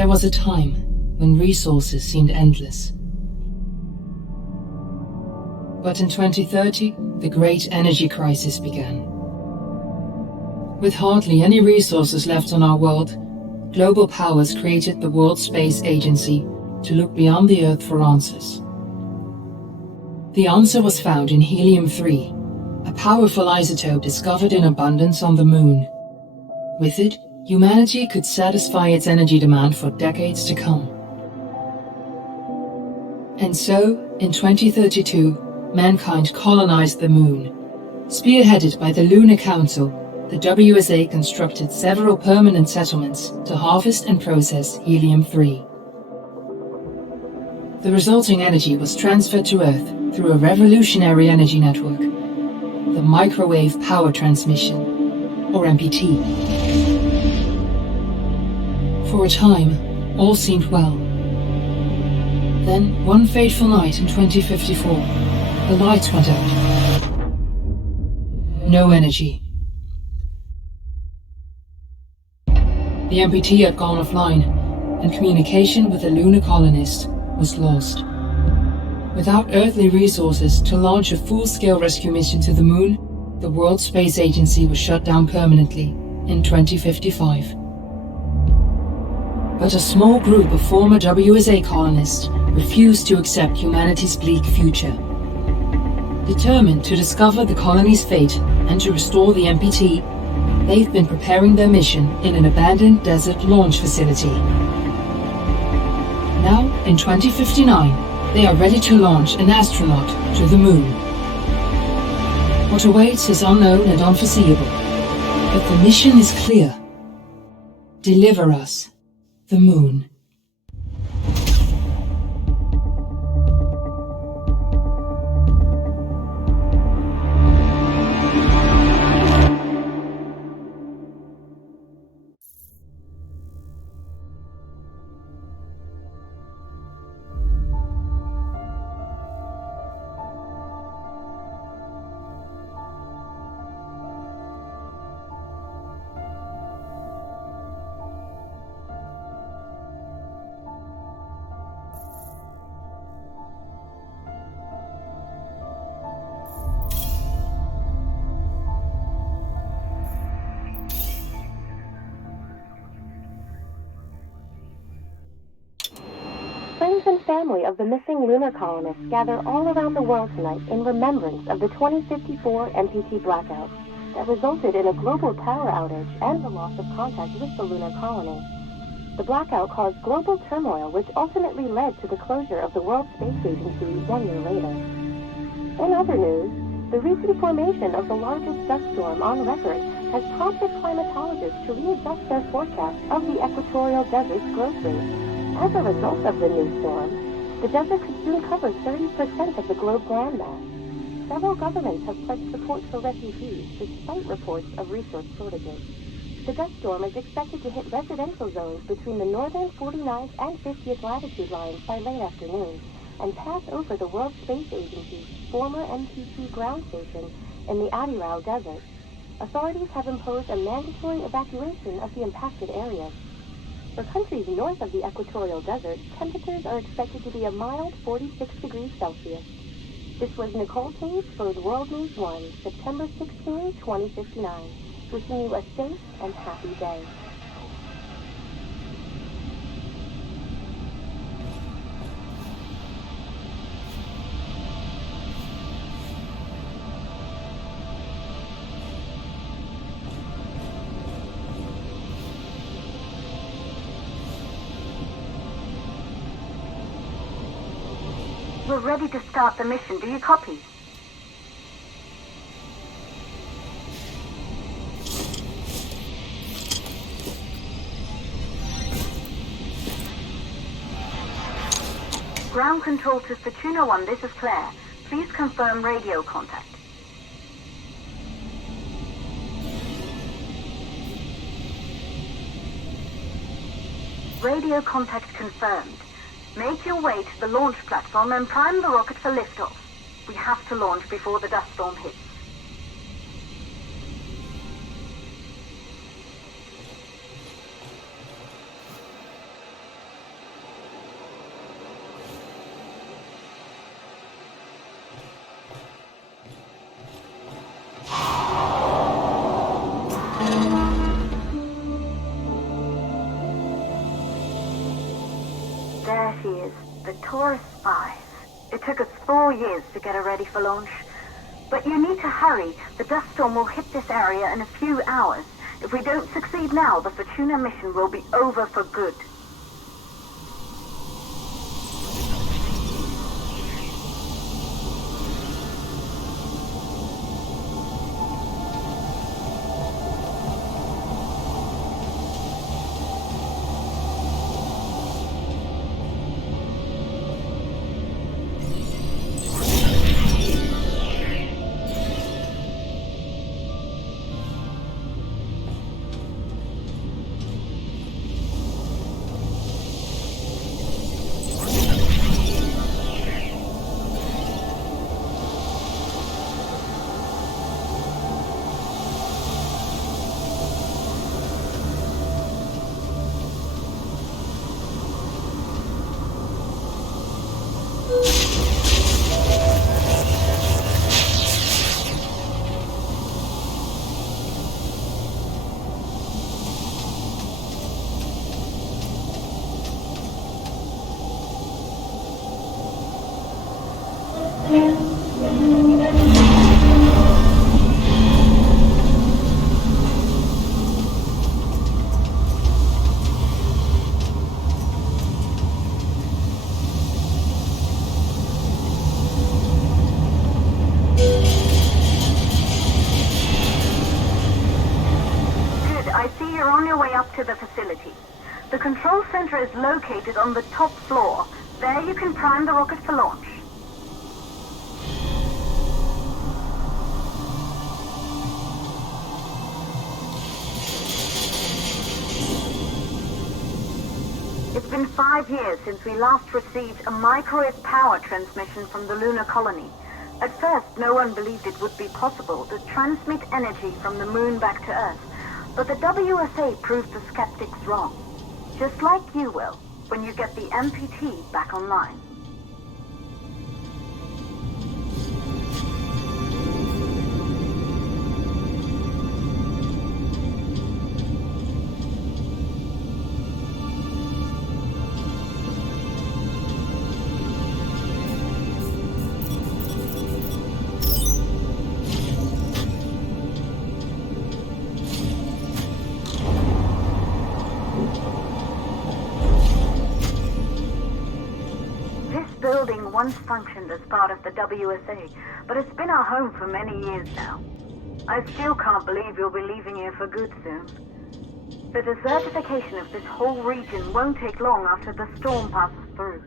There was a time when resources seemed endless. But in 2030, the great energy crisis began. With hardly any resources left on our world, global powers created the World Space Agency to look beyond the Earth for answers. The answer was found in helium-3, a powerful isotope discovered in abundance on the Moon. With it, humanity could satisfy its energy demand for decades to come. And so, in 2032, mankind colonized the Moon. Spearheaded by the Lunar Council, the WSA constructed several permanent settlements to harvest and process helium-3. The resulting energy was transferred to Earth through a revolutionary energy network, the Microwave Power Transmission, or MPT. For a time, all seemed well. Then, one fateful night in 2054, the lights went out. No energy. The MPT had gone offline, and communication with the lunar colonist was lost. Without earthly resources to launch a full-scale rescue mission to the Moon, the World Space Agency was shut down permanently in 2055. But a small group of former WSA colonists refused to accept humanity's bleak future. Determined to discover the colony's fate and to restore the MPT, they've been preparing their mission in an abandoned desert launch facility. Now, in 2059, they are ready to launch an astronaut to the Moon. What awaits is unknown and unforeseeable, but the mission is clear. Deliver us the Moon. Friends and family of the missing lunar colonists gather all around the world tonight in remembrance of the 2054 MPT blackout that resulted in a global power outage and the loss of contact with the lunar colony. The blackout caused global turmoil, which ultimately led to the closure of the World Space Agency 1 year later. In other news, the recent formation of the largest dust storm on record has prompted climatologists to readjust their forecast of the equatorial desert's growth rate. As a result of the new storm, the desert could soon cover 30% of the globe's landmass. Several governments have pledged support for refugees, despite reports of resource shortages. The dust storm is expected to hit residential zones between the northern 49th and 50th latitude lines by late afternoon, and pass over the World Space Agency's former MPT ground station in the Adirau Desert. Authorities have imposed a mandatory evacuation of the impacted areas. For countries north of the equatorial desert, temperatures are expected to be a mild 46 degrees Celsius. This was Nicole Cage for World News 1, September 16, 2059. Wishing you a safe and happy day. We're ready to start the mission. Do you copy? Ground control to Fortuna 1, this is Claire. Please confirm radio contact. Radio contact confirmed. Make your way to the launch platform and prime the rocket for liftoff. We have to launch before the dust storm hits. There she is, the Taurus 5. It took us 4 years to get her ready for launch. But you need to hurry. The dust storm will hit this area in a few hours. If we don't succeed now, the Fortuna mission will be over for good. To the facility. The control center is located on the top floor. There you can prime the rocket for launch. It's been 5 years since we last received a microwave power transmission from the lunar colony. At first, no one believed it would be possible to transmit energy from the moon back to Earth. But the WSA proved the skeptics wrong. Just like you will, when you get the MPT back online. Once functioned as part of the WSA, but it's been our home for many years now. I still can't believe you'll be leaving here for good soon. The desertification of this whole region won't take long after the storm passes through.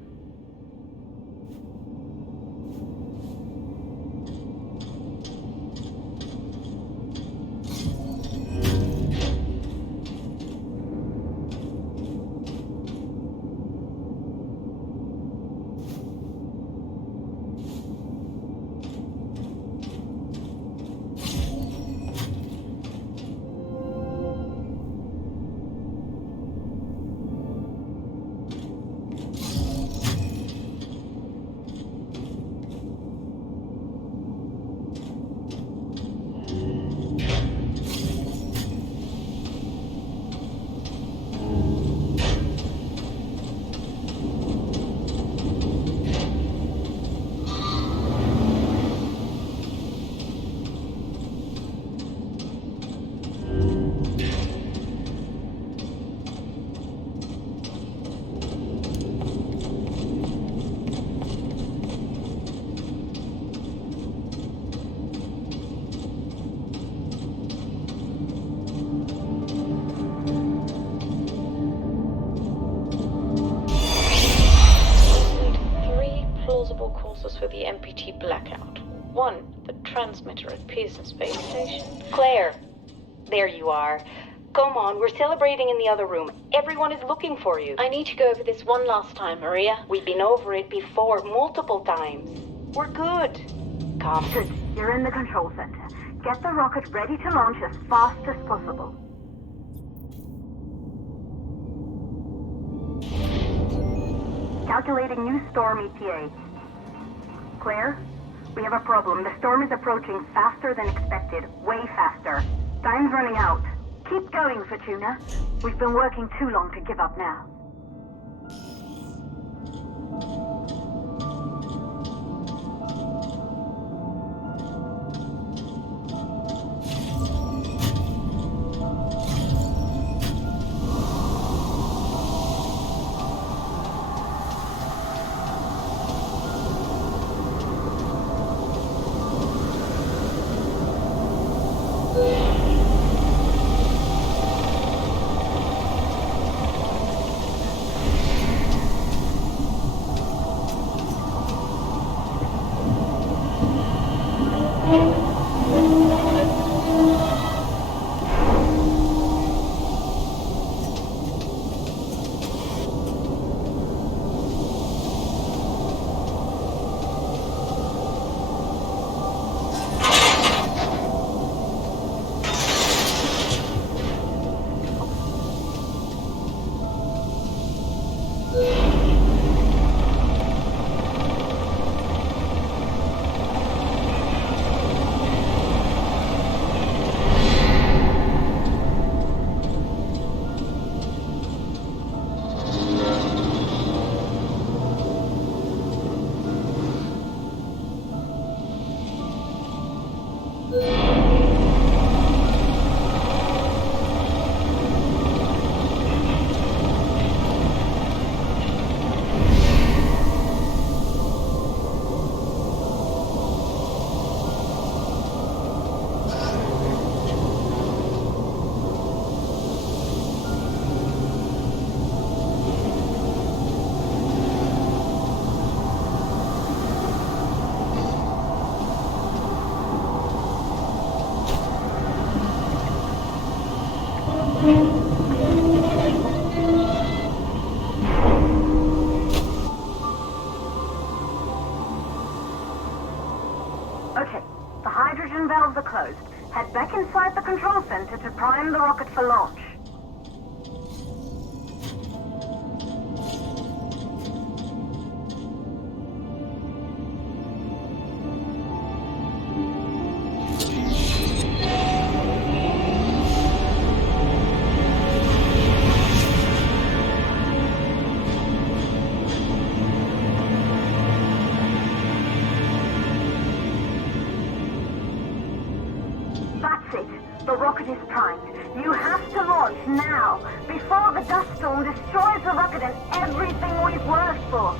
For the MPT blackout. 1, the transmitter at Pearson Space Station. Claire, there you are. Come on, we're celebrating in the other room. Everyone is looking for you. I need to go over this one last time, Maria. We've been over it before, multiple times. We're good. Come. Good. You're in the control center. Get the rocket ready to launch as fast as possible. Calculating new storm ETA. Claire, we have a problem. The storm is approaching faster than expected. Way faster. Time's running out. Keep going, Fortuna. We've been working too long to give up now. Okay, the hydrogen valves are closed. Head back inside the control center to prime the rocket for launch. That's it. The rocket is primed. You have to launch now, before the dust storm destroys the rocket and everything we've worked for.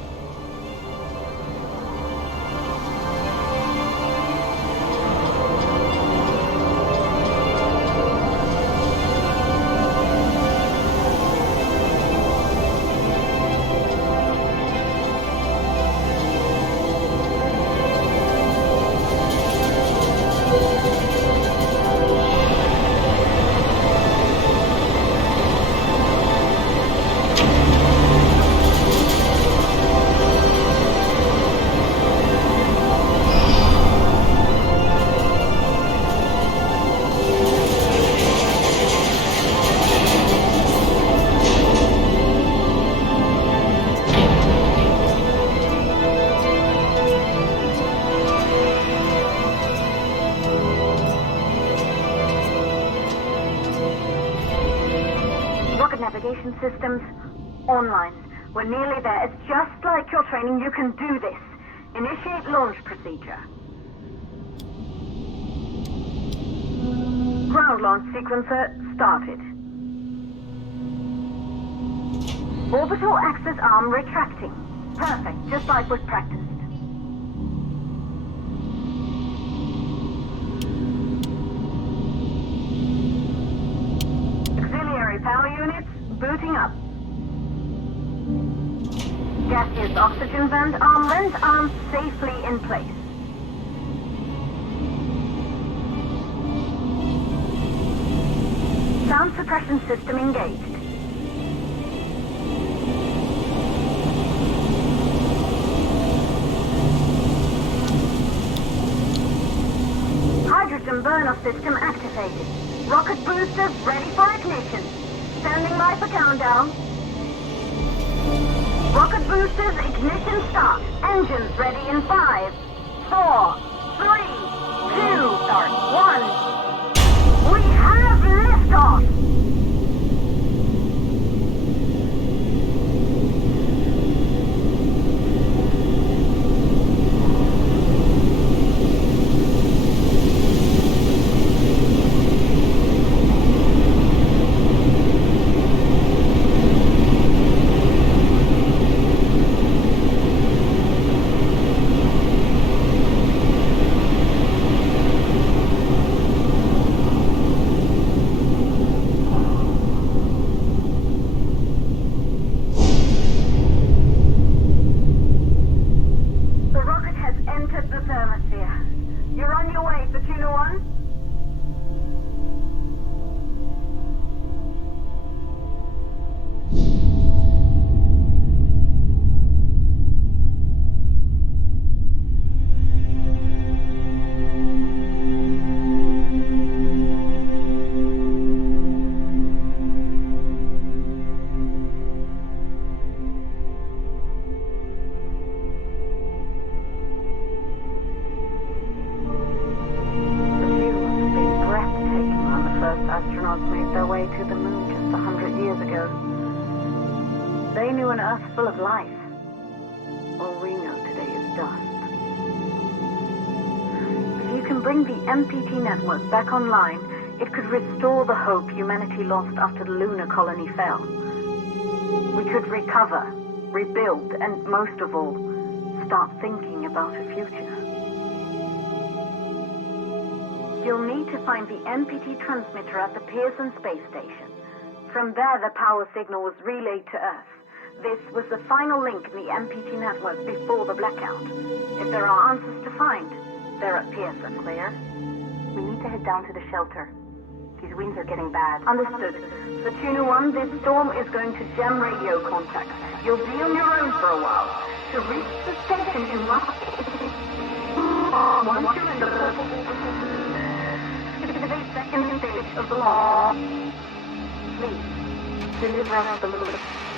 Rocket navigation systems online. We're nearly there. It's just like your training. You can do this. Initiate launch procedure. Ground launch sequencer started. Orbital axis arm retracting. Perfect, just like was practiced. Auxiliary power units booting up. Gaseous oxygen vent arms safely in place. Sound suppression system engaged. Hydrogen burn-off system activated. Rocket boosters ready for ignition. Standing by for countdown. Rocket boosters ignition start. Engines ready in 5, 4, 3, 2, 1. We have liftoff! Astronauts made their way to the moon just 100 years ago. They knew an Earth full of life. All we know today is dust. If you can bring the MPT network back online, it could restore the hope humanity lost after the lunar colony fell. We could recover, rebuild, and most of all, start thinking about a future. You'll need to find the MPT transmitter at the Pearson space station. From there, the power signal was relayed to Earth. This was the final link in the MPT network before the blackout. If there are answers to find, they're at Pearson. Clear? We need to head down to the shelter. His winds are getting bad. Understood. For Tuna 1, this storm is going to jam radio contacts. You'll be on your own for a while. To reach the station, you must... Once you're in the 52nd stage of the law, please, deliver us the little...